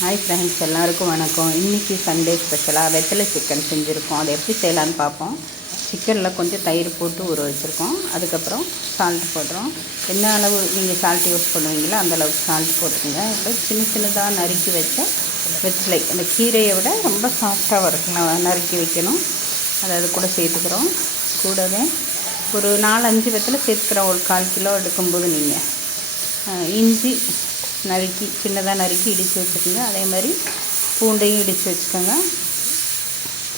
Hi friends, எல்லாருக்கும் வணக்கம். இன்றைக்கி சண்டே ஸ்பெஷலாக வெத்தலை சிக்கன் செஞ்சுருக்கோம். அதை எப்படி செய்யலான்னு பார்ப்போம். சிக்கனில் கொஞ்சம் தயிர் போட்டு ஊற வச்சுருக்கோம். அதுக்கப்புறம் சால்ட் போடுறோம். என்ன அளவு நீங்கள் சால்ட் யூஸ் பண்ணுவீங்களோ அந்த அளவுக்கு சால்ட் போட்டுக்கோங்க. இப்போ சின்ன சின்னதாக நறுக்கி வச்ச வெத்தலை, அந்த கீரையை விட ரொம்ப சாஃப்டாக வறுக்கணும், நறுக்கி வைக்கணும். அதை கூட சேர்த்துக்கிறோம். கூடவே ஒரு 4-5 வெத்தலை சேர்த்துக்கிறோம். ஒரு 1/4 கிலோ எடுக்கும்போது நீங்கள் இஞ்சி நறுக்கி சின்னதாக நறுக்கி இடித்து வச்சுக்கோங்க. அதே மாதிரி பூண்டையும் இடித்து வச்சுக்கோங்க.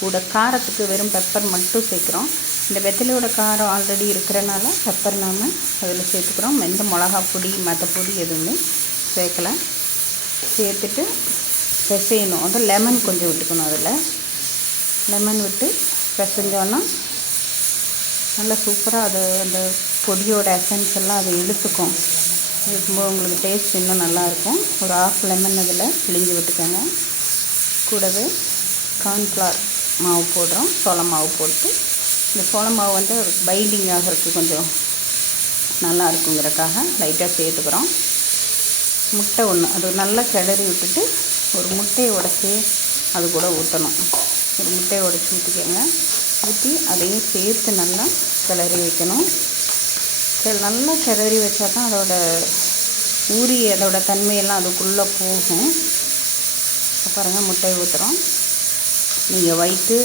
கூட காரத்துக்கு வெறும் பெப்பர் மட்டும் சேர்க்குறோம். இந்த வெத்தலையோட காரம் ஆல்ரெடி இருக்கிறனால பெப்பர் நாம் அதில் சேர்த்துக்கிறோம். எந்த மிளகா பொடி மற்ற பொடி எதுவுமே சேர்க்கலை. சேர்த்துட்டு பிசையணும். அது லெமன் கொஞ்சம் விட்டுக்கணும். அதில் லெமன் விட்டு பிசைஞ்சோன்னா நல்லா சூப்பராக அது அந்த பொடியோட எசன்ஸ் எல்லாம் அதை இழுத்துக்கும். இருக்கும்போது உங்களுக்கு டேஸ்ட் இன்னும் நல்லாயிருக்கும். ஒரு 1/2 லெமன் அதில் பிழிஞ்சு விட்டுக்கோங்க. கூடவே கார்ன்ஃப்ளவர் மாவு போடுறோம். சோள மாவு போட்டு, இந்த சோள மாவு வந்து பைண்டிங் ஆகிறதுக்கு கொஞ்சம் நல்லா இருக்குங்கிறக்காக லைட்டாக சேர்த்துக்கிறோம். முட்டை ஒன்று அது நல்லா கிளறி விட்டுட்டு ஒரு முட்டையை உடச்சி அது கூட ஊற்றணும். ஒரு முட்டையை உடச்சி ஊற்றிக்கோங்க. ஊற்றி அதையும் சேர்த்து நல்லா கிளறி வைக்கணும். நல்லா கிளறி வச்சா தான் அதோட ஊறி அதோட தன்மையெல்லாம் அதுக்குள்ளே போகும். பாருங்கள், முட்டை ஊற்றுறோம். நீங்கள் ஒயிட்டு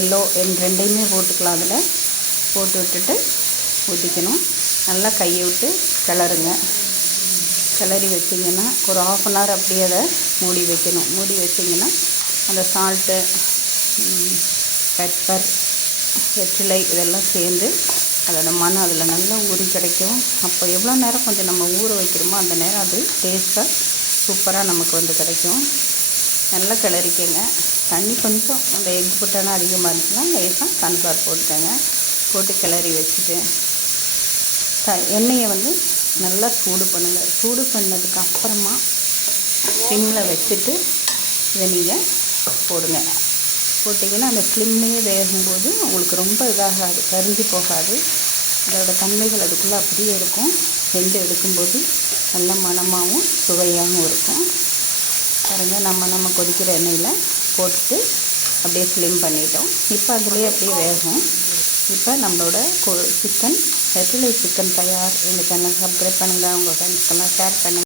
எல்லோ ரெண்டையுமே போட்டுக்கலாம். அதில் போட்டு விட்டுட்டு ஊற்றிக்கணும். நல்லா கையை விட்டு கிளறுங்க. கிளறி வச்சிங்கன்னா ஒரு 1/2 அன் ஹவர் அப்படியே அதை மூடி வைக்கணும். மூடி வச்சிங்கன்னா அந்த சால்ட்டு, பெப்பர், வெற்றிலை இதெல்லாம் சேர்ந்து அதோட மனம் அதில் நல்லா ஊறி கிடைக்கும். அப்போ எவ்வளோ நேரம் கொஞ்சம் நம்ம ஊற வைக்கிறோமோ அந்த நேரம் அது டேஸ்ட்டாக சூப்பராக நமக்கு வந்து கிடைக்கும். நல்லா கிளறிக்கங்க. தண்ணி கொஞ்சம் அந்த எக் போட்டோன்னா அதிகமாக இருந்துச்சுன்னா லேசாக கார்ன்ஃப்ளவர் போட்டுக்கோங்க. போட்டு கிளறி வச்சுட்டு எண்ணெயை வந்து நல்லா சூடு பண்ணுங்கள். சூடு பண்ணதுக்கு அப்புறமா சிம்மில் வச்சுட்டு இதை நீங்கள் போடுங்க. போட்டிங்கன்னா அந்த ஸ்லிம்லேயே வேகும்போது உங்களுக்கு ரொம்ப இதாகாது, கரிஞ்சு போகாது. அதோட தன்மைகள் அதுக்குள்ளே அப்படியே இருக்கும். வெந்து எடுக்கும்போது நல்ல மணமாகவும் சுவையாகவும் இருக்கும். பாருங்கள், நம்ம கொதிக்கிற எண்ணெயில் போட்டுட்டு அப்படியே ஸ்லிம் பண்ணிட்டோம். இப்போ அதுலேயே அப்படியே வேகும். இப்போ நம்மளோட சிக்கன் வெற்றிலை சிக்கன் தயார். எங்கள் சேனல் சப்ஸ்கிரைப் பண்ணுங்கள். உங்கள் ஃப்ரெண்ட்ஸ்க்கெல்லாம் ஷேர் பண்ணுங்கள்.